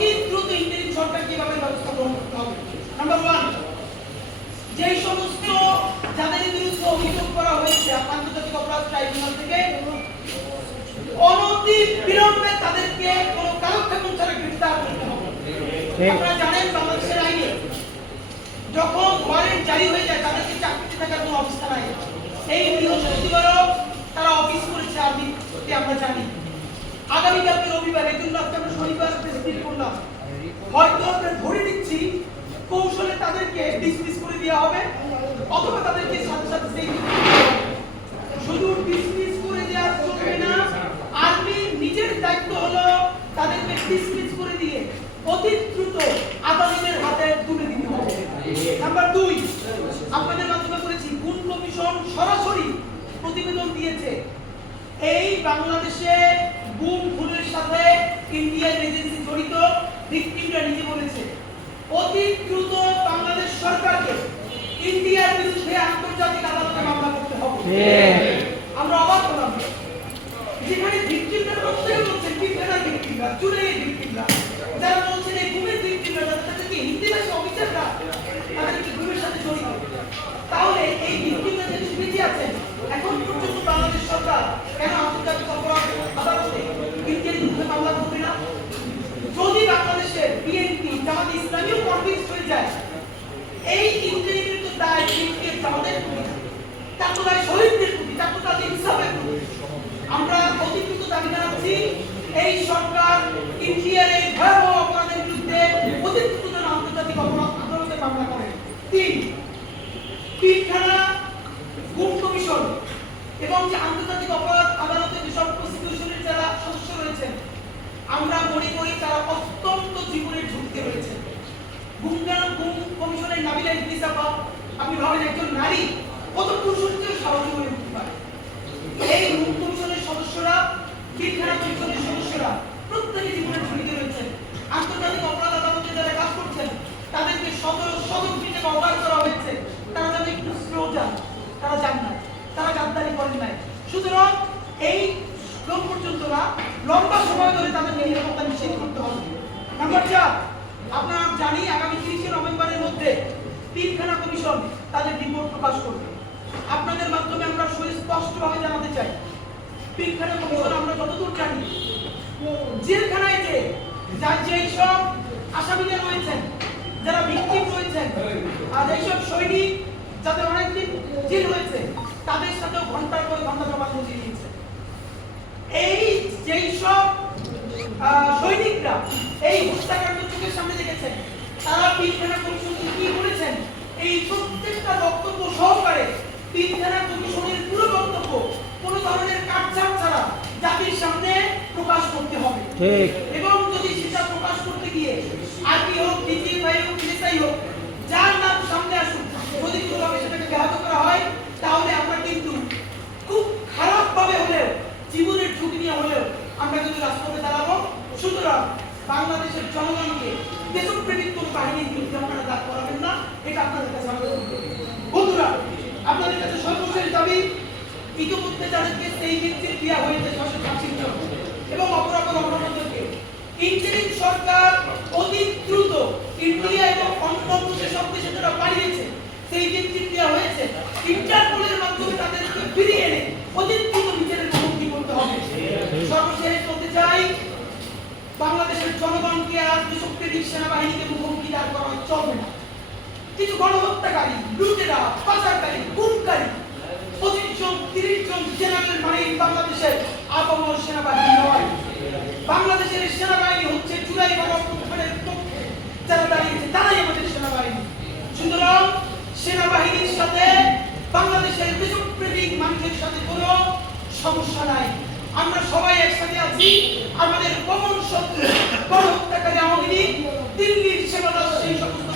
অতি দ্রুত ইন্টারিম সরকার কীভাবে ব্যবস্থা গ্রহণ করতে হবে? নাম্বার ওয়ান যেই সমস্ত যাদের বিরুদ্ধে অভিযোগ করা হয়েছে, আন্তর্জাতিক অপরাধ ট্রাইব্যুনাল থেকে, অনতি বিলম্বে তাদেরকে কোনো কালক্ষেপণ ছাড়া গ্রেফতার করতে হবে। আপনারা জানেন বাংলাদেশের আইনে, যখন ওয়ারেন্ট জারি হয়ে যায়, তাদেরকে চাকরিতে থাকার কোনো অবস্থা নাই। এই বৃহস্পতিবারও তারা অফিস করেছে, আমি আমরা জানি। আগামীকালকে রবিবার এই জন্য শনিবার মিট করলাম হয়তো আমরা ধরে নিচ্ছি, কৌশলে তাদেরকে ডিসমিস করে দেওয়া হবে, অথবা তাদেরকে সাথে সাথে সেই শুধু ডিসমিস করে দেওয়া চলবে না, আর্মি নিজের দায়িত্ব হলো তাদেরকে ডিসমিস করে দিয়ে অতি দ্রুত আদালতের হাতে তুলে দিতে হবে। নাম্বার দুই, আপনাদের মাধ্যমে করেছি গুণ কমিশন সরাসরি প্রতিবেদন দিয়েছে? এই বাংলাদেশে গুম খুনের সাথে ইন্ডিয়ান এজেন্সি জড়িত ভিকটিমরা নিজে বলেছে। অতি দ্রুত বাংলাদেশ সরকারকে ইন্ডিয়ার বিরুদ্ধে আন্তর্জাতিক আদালতে মামলা করতে হবে। আমরা অবাক হলাম যেখানে ভিকটিমরা প্রত্যেক বলছেন পিপেনার ভিকটিমরা চুলের ভিকটিমরা যারা বলছেন এই গুমের ভিকটিমরা তাদের কি হিন্দি ভাষা অফিসাররা তাদের কি গুমের সাথে জড়িত তাহলে এই ভিকটিমরা যে বেঁচে আছেন এখন পর্যন্ত বাংলাদেশ সরকার কেন আন্তর্জাতিক অপরাধ আদালতে ইন্ডিয়ার বিরুদ্ধে মামলা করবে না যদি বাংলাদেশের বিএনপি জামাত ইসলামীও কনভিন্স হয়ে যায় এই ইন্টারিমের তো দায় বিএনপি জামাতের প্রতি তার তো দায় শহীদদের প্রতি তার তো তাদের ইনসাফের প্রতি আমরা অতিরিক্ত দাবি জানাচ্ছি এই সরকার ইন্ডিয়ার এই ভয়াবহ অপরাধের বিরুদ্ধে অতিরিক্ত যেন আন্তর্জাতিক অপরাধ আদালতে মামলা করে। তিন পিলখানা গুম কমিশন এবং যে আন্তর্জাতিক অপরাধ আদালতে যেসব প্রসিকিউশনের যারা সদস্য রয়েছেন, আমরা মনে করি তারা অত্যন্ত জীবনের ঝুঁকিতে রয়েছে গুমগান গুম কমিশনের নাবিলা ইদ্রিস আপা আপনি ভাবেন একজন নারী কত পুরুষের সাহসী হয়ে উঠতে পারে? এই গুম কমিশনের সদস্যরা পিলখানা কমিশনের সদস্যরা প্রত্যেকে জীবনের ঝুঁকিতে রয়েছেন। আন্তর্জাতিক অপরাধ আদালতে যারা কাজ করছেন, তাদেরকে সদর সদর থেকে অর্ডার করা হয়েছে। তারা যেন একটু স্লো যান। তারা যান না। তারা গাদ্দারি করেন নাই। সুতরাং এই লোক পর্যন্ত না লম্বা সময় ধরে তাদেরকে নিরাপত্তা নিশ্চিত করতে হবে। নাম্বার চার, আপনারা জানি আগামী তিরিশে নভেম্বরের মধ্যে পিলখানা কমিশন তাদের রিপোর্ট প্রকাশ করবে। আপনাদের মাধ্যমে আমরা সুস্পষ্টভাবে জানাতে চাই। পিলখানা কমিশন, আমরা যতদূর জানি, জেলখানায় যে যার যেই সব আসামিরা রয়েছেন, যারা ভিকটিম রয়েছেন, আর এইসব সৈনিক যাদের অনেকদিন জেল হয়েছে তাদের সাথেও ঘণ্টার পর ঘণ্টা জবানবন্দি দিয়েছে এই যেই সব সৈনিকরা এই হত্যাকাণ্ড চোখের সামনে দেখেছেন, তারা পিলখানা কমিশনকে কি বলেছেন? এই প্রত্যেকটা বক্তব্য সহকারে পিলখানা কমিশনের পুরো বক্তব্য কোনো ধরনের কাটছাট ছাড়া জাতির সামনে প্রকাশ করতে হবে ঠিক। এবং যদি সেটা প্রকাশ করতে গিয়ে আরবি হোক ডিজিএফআই হোক ডিএসআই হোক, যার নাম সামনে আসুক, যদি কোনোভাবে সেটাকে ব্যাহত করা হয়, তাহলে আমরা কিন্তু খুব খারাপ ভাবে হলেও, জীবনের ঝুঁকি নিয়ে হলেও আমরা কিন্তু রাজপথে দাঁড়াবো। সুতরাং বাংলাদেশের জনগণকে দেশপ্রেমিক কোনো বাহিনীর বিরুদ্ধে আপনারা দাঁড় করাবেন না, এটা আপনাদের কাছে আমাদের বন্ধুরা, আপনাদের কাছে সর্বশেষ দাবি, ইতিমধ্যে যাদেরকে সেই ক্ষেত্রে দেওয়া হয়েছে ছশো পঁচিশ জন এবং অপরাপর অপরাধীদেরকে ইন্টারিম সরকার অতি দ্রুত ইন্ডিয়া এবং অন্য যেসব দেশে যারা পালিয়েছে, সেই ক্ষেত্রে দেওয়া হয়েছে। ইন্টারপোলের মাধ্যমে তাদেরকে ফিরিয়ে এনে অতি দ্রুত বিচারের মুখোমুখি করতে হবে। সর্বশেষ বলতে চাই, বাংলাদেশের জনগণকে আর দেশপ্রেমিক সেনাবাহিনীকে মুখোমুখি দাঁড় করা চলবে না। কিছু গণহত্যাকারী, লুটেরা, পাচারকারী, গুমকারী, পঁচিশ জন, তিরিশ জন জেনারেল মাইন বাংলাদেশের আপামর সেনাবাহিনী নয়। বাংলাদেশের সেনাবাহিনী হচ্ছে জুলাই গণঅভ্যুত্থানের পক্ষে। যারা দাঁড়িয়েছে, তারাই আমাদের সেনাবাহিনী। সুতরাং সেনাবাহিনীর সাথে, বাংলাদেশের দেশপ্রেমিক মানুষের সাথে কোনো সমস্যা নাই। আমরা সবাই একসাথে আছি। আমাদের কমন শত্রু, গণহত্যাকারী আওয়ামী লীগ, দিল্লির সেবাদাস সেই সমস্ত